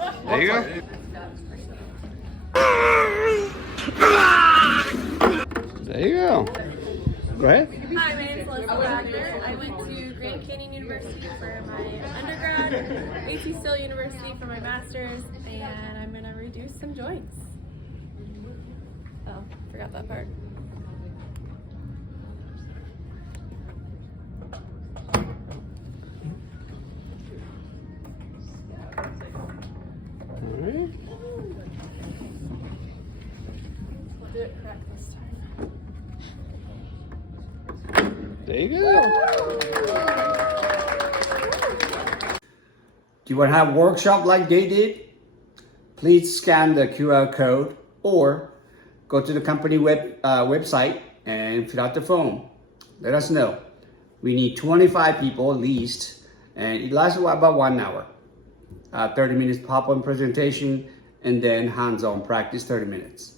There you go. There you go. Go ahead. Hi, my name is Melissa Wagner. I went to Grand Canyon University for my undergrad, A.T. Still University for my master's, and I'm going to reduce some joints. Oh, forgot that part. All right. I'll do it correct this time. There you go. Do you want to have a workshop like they did? Please scan the QR code or go to the company website and fill out the form. Let us know. We need 25 people at least, and it lasts about 1 hour. 30 minutes pop-on presentation, and then hands-on practice 30 minutes.